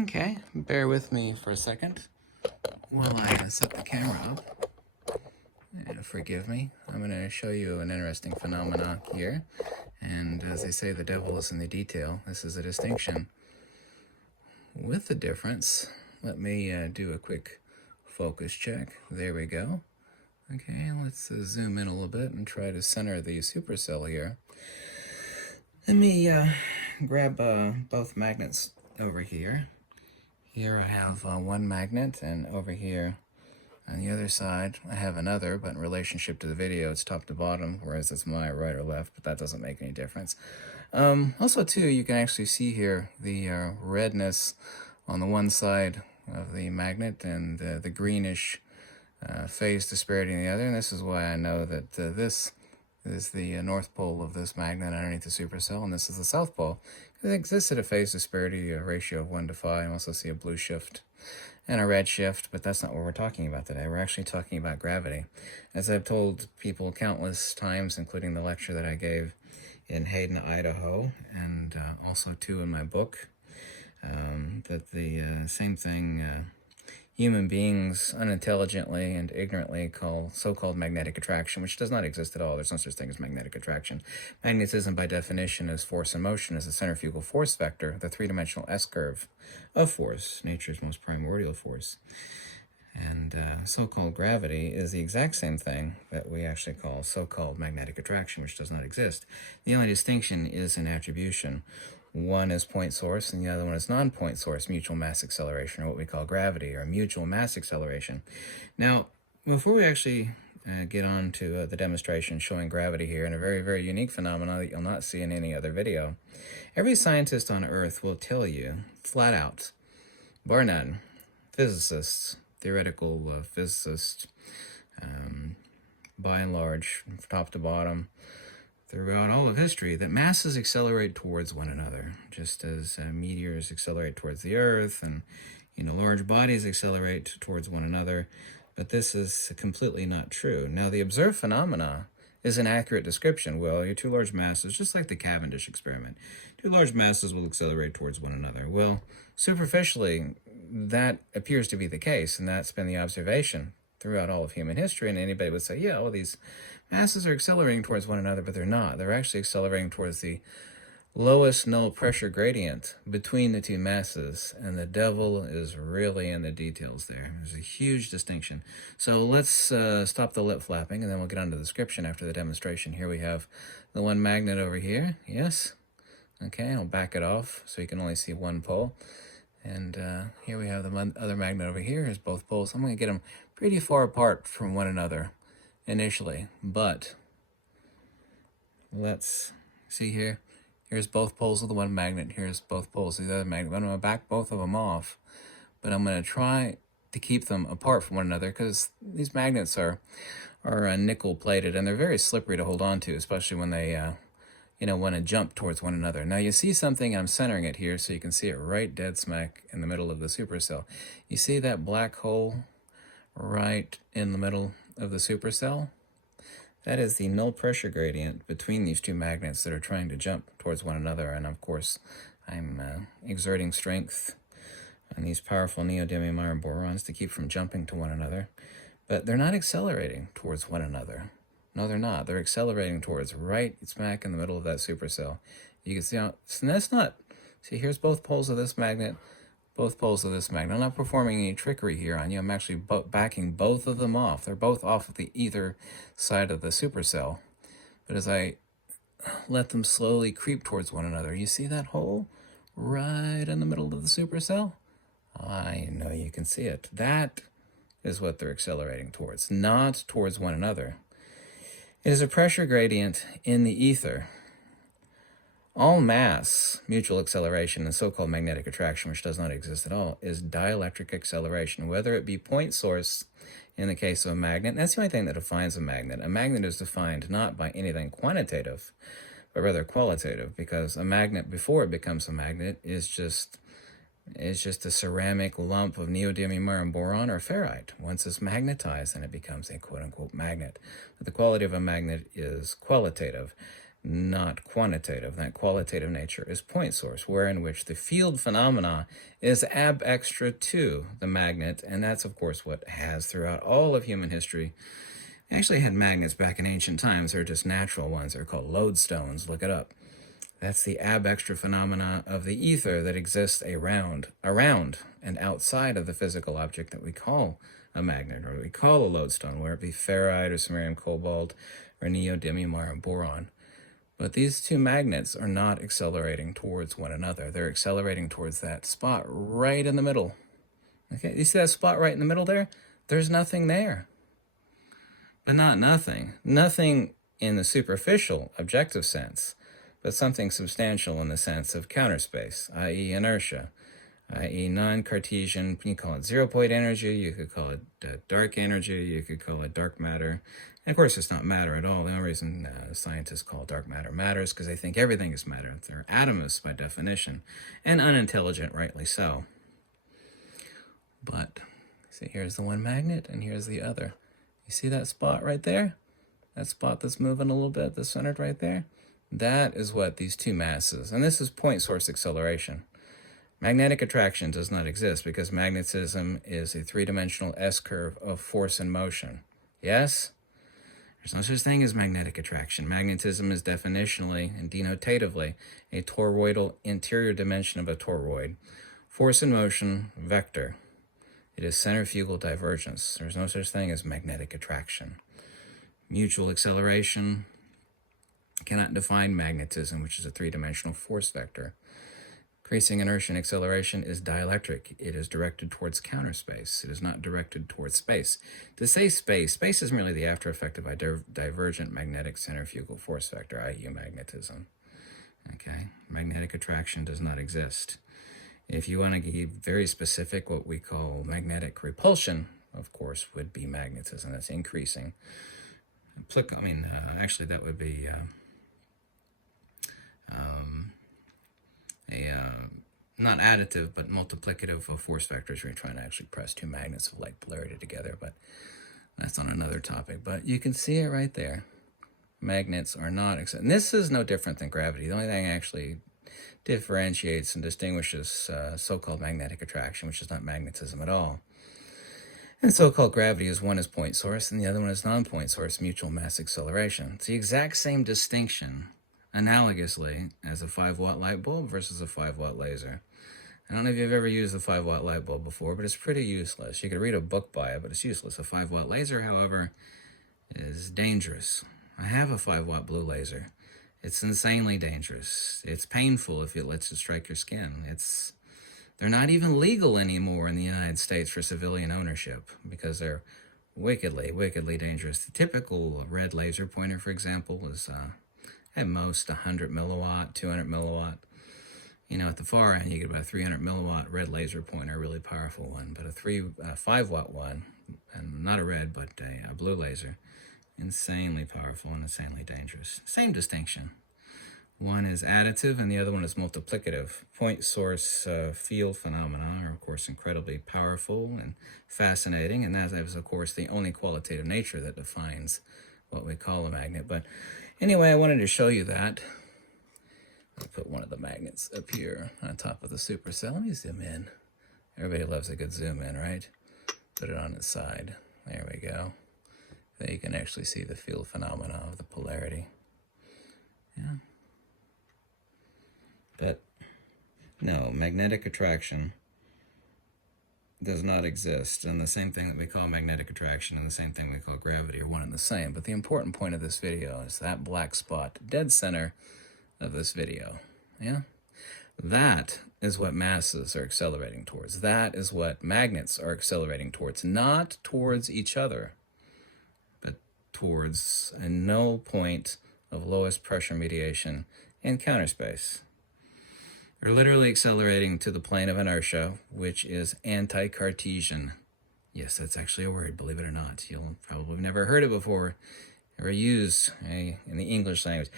Okay, bear with me for a second while I set the camera up. Forgive me. I'm going to show you an interesting phenomena here. And as they say, the devil is in the detail. This is a distinction with a difference. Let me do a quick focus check. There we go. Okay, let's zoom in a little bit and try to center the supercell here. Let me grab both magnets over here. Here I have one magnet, and over here on the other side I have another, but in relationship to the video it's top to bottom, whereas it's my right or left, but that doesn't make any difference. Also too, you can actually see here the redness on the one side of the magnet and the greenish phase disparity on the other, and this is why I know that this is the north pole of this magnet underneath the supercell, and this is the south pole. It exists at a phase disparity ratio of 1 to 5. I also see a blue shift and a red shift, but that's not what we're talking about today. We're actually talking about gravity. As I've told people countless times, including the lecture that I gave in Hayden, Idaho, and also too in my book, that the same thing human beings unintelligently and ignorantly call so-called magnetic attraction, which does not exist at all. There's no such thing as magnetic attraction. Magnetism, by definition, is force in motion, is a centrifugal force vector, the three-dimensional S-curve of force, nature's most primordial force. And so-called gravity is the exact same thing that we actually call so-called magnetic attraction, which does not exist. The only distinction is in attribution. One is point source, and the other one is non-point source, mutual mass acceleration, or what we call gravity, or mutual mass acceleration. Now, before we actually get on to the demonstration showing gravity here, and a very, very unique phenomenon that you'll not see in any other video, every scientist on Earth will tell you, flat out, bar none, physicists, theoretical physicists, by and large, top to bottom, throughout all of history, that masses accelerate towards one another, just as meteors accelerate towards the Earth, and large bodies accelerate towards one another. But this is completely not true. Now, the observed phenomena is an accurate description. Well, your two large masses, just like the Cavendish experiment, two large masses will accelerate towards one another. Well, superficially, that appears to be the case, and that's been the observation throughout all of human history. And anybody would say, yeah, all these masses are accelerating towards one another, but they're not. They're actually accelerating towards the lowest null pressure gradient between the two masses, and the devil is really in the details there. There's a huge distinction. So let's stop the lip flapping, and then we'll get on to the description after the demonstration. Here we have the one magnet over here. Yes? Okay, I'll back it off so you can only see one pole. And here we have the other magnet over here. Here's both poles. I'm going to get them pretty far apart from one another initially, but let's see here. Here's both poles of the one magnet. Here's both poles of the other magnet. I'm going to back both of them off, but I'm going to try to keep them apart from one another because these magnets are nickel plated, and they're very slippery to hold on to, especially when they want to jump towards one another. Now you see something, I'm centering it here so you can see it right dead smack in the middle of the supercell. You see that black hole right in the middle of the supercell? That is the null pressure gradient between these two magnets that are trying to jump towards one another. And of course, I'm exerting strength on these powerful neodymium iron borons to keep from jumping to one another. But they're not accelerating towards one another. No, they're not. They're accelerating towards right smack in the middle of that supercell. You can see how, so that's not, see, here's both poles of this magnet, both poles of this magnet. I'm not performing any trickery here on you. I'm actually backing both of them off. They're both off of the either side of the supercell. But as I let them slowly creep towards one another, you see that hole right in the middle of the supercell? I know you can see it. That is what they're accelerating towards, not towards one another. It is a pressure gradient in the ether. All mass, mutual acceleration, and so-called magnetic attraction, which does not exist at all, is dielectric acceleration, whether it be point source in the case of a magnet. And that's the only thing that defines a magnet. A magnet is defined not by anything quantitative, but rather qualitative, because a magnet, before it becomes a magnet, is just a ceramic lump of neodymium iron boron or ferrite. Once it's magnetized, then it becomes a quote-unquote magnet. But the quality of a magnet is qualitative. not quantitative. That qualitative nature is point source, wherein which the field phenomena is ab extra to the magnet, and that's, of course, what has throughout all of human history. They actually had magnets back in ancient times. They're just natural ones. They're called lodestones. Look it up. That's the ab extra phenomena of the ether that exists around and outside of the physical object that we call a magnet, or we call a lodestone, whether it be ferrite or samarium cobalt or neodymium iron boron. But these two magnets are not accelerating towards one another. They're accelerating towards that spot right in the middle. Okay, you see that spot right in the middle there? There's nothing there. But not nothing. Nothing in the superficial, objective sense, but something substantial in the sense of counter space, i.e. inertia, i.e. non-Cartesian. You can call it zero-point energy, you could call it dark energy, you could call it dark matter. And of course, it's not matter at all. The only reason scientists call dark matter matter is because they think everything is matter. They're atomists by definition, and unintelligent, rightly so. But, see, here's the one magnet, and here's the other. You see that spot right there? That spot that's moving a little bit, that's centered right there? That is what these two masses, and this is point source acceleration. Magnetic attraction does not exist because magnetism is a three-dimensional S-curve of force and motion. Yes? There's no such thing as magnetic attraction. Magnetism is definitionally and denotatively a toroidal interior dimension of a toroid. Force and motion, vector. It is centrifugal divergence. There's no such thing as magnetic attraction. Mutual acceleration cannot define magnetism, which is a three-dimensional force vector. Increasing inertia and acceleration is dielectric. It is directed towards counter space. It is not directed towards space. To say space is merely the after effect of a divergent magnetic centrifugal force vector, i.e. magnetism. Okay, magnetic attraction does not exist. If you want to be very specific, what we call magnetic repulsion, of course, would be magnetism. That's increasing. Actually, that would be not additive, but multiplicative of force vectors. We're trying to actually press two magnets of like polarity together, but that's on another topic. But you can see it right there. Magnets are not, and this is no different than gravity. The only thing actually differentiates and distinguishes so-called magnetic attraction, which is not magnetism at all, and so-called gravity is one is point source and the other one is non-point source, mutual mass acceleration. It's the exact same distinction, analogously, as a 5-watt light bulb versus a 5-watt laser. I don't know if you've ever used a 5-watt light bulb before, but it's pretty useless. You could read a book by it, but it's useless. A 5-watt laser, however, is dangerous. I have a 5-watt blue laser. It's insanely dangerous. It's painful if it lets it strike your skin. They're not even legal anymore in the United States for civilian ownership because they're wickedly, wickedly dangerous. The typical red laser pointer, for example, is at most 100 milliwatt, 200 milliwatt. You know, at the far end, you get about a 300 milliwatt red laser pointer, a really powerful one. But a 5-watt one, and not a red, but a blue laser, insanely powerful and insanely dangerous. Same distinction. One is additive and the other one is multiplicative. Point source field phenomena are, of course, incredibly powerful and fascinating, and that is, of course, the only qualitative nature that defines what we call a magnet. But anyway, I wanted to show you that. I'll put one of the magnets up here on top of the supercell. Let me zoom in. Everybody loves a good zoom in, right? Put it on its side. There we go. There you can actually see the field phenomena of the polarity. Yeah. But no, magnetic attraction does not exist. And the same thing that we call magnetic attraction and the same thing we call gravity are one and the same. But the important point of this video is that black spot, dead center of this video. Yeah? That is what masses are accelerating towards. That is what magnets are accelerating towards. Not towards each other, but towards a null point of lowest pressure mediation in counter space. They're literally accelerating to the plane of inertia, which is anti-Cartesian. Yes, that's actually a word, believe it or not. You'll probably have never heard it before or used in the English language.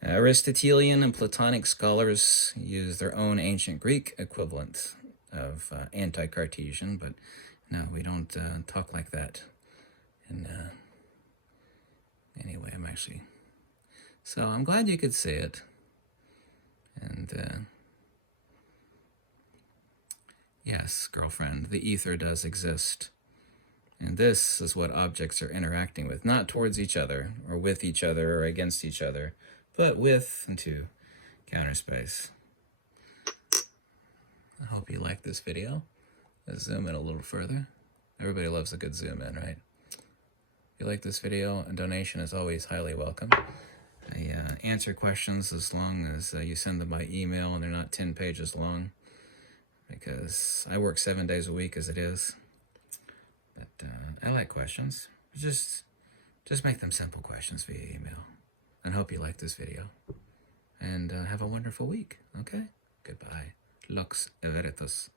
Aristotelian and Platonic scholars use their own ancient Greek equivalent of anti-Cartesian, but no, we don't talk like that. And anyway, I'm actually So I'm glad you could see it. And yes, girlfriend, the ether does exist. And this is what objects are interacting with, not towards each other, or with each other, or against each other, but with into counter space. I hope you like this video. Let's zoom in a little further. Everybody loves a good zoom in, right? If you like this video, a donation is always highly welcome. I answer questions as long as you send them by email and they're not 10 pages long, because I work 7 days a week as it is. But I like questions. Just make them simple questions via email. And hope you like this video. And have a wonderful week, okay? Goodbye. Lux Veritas.